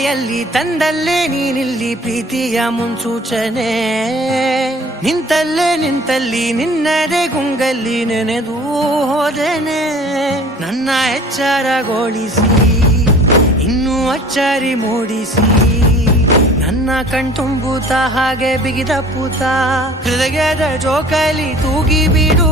ಕೈಯಲ್ಲಿ ತಂದಲ್ಲೇ ನೀನಿಲ್ಲಿ ಪ್ರೀತಿಯ ಮುನ್ಸೂಚನೆ. ನಿಂತಲ್ಲಿ ನಿನ್ನದೇ ಗುಂಗಲ್ಲಿ ನೆನೆದು ಹೋದೆನೆ. ನನ್ನ ಎಚ್ಚರಗೊಳಿಸಿ ಇನ್ನೂ ಅಚ್ಚರಿ ಮೂಡಿಸಿ, ನನ್ನ ಕಣ್ತುಂಬುತ್ತ ಹಾಗೆ ಬಿಗಿದ ಪೂತ ಹೃದಯದ ಜೋಕಾಲಿ ತೂಗಿ ಬಿಡು.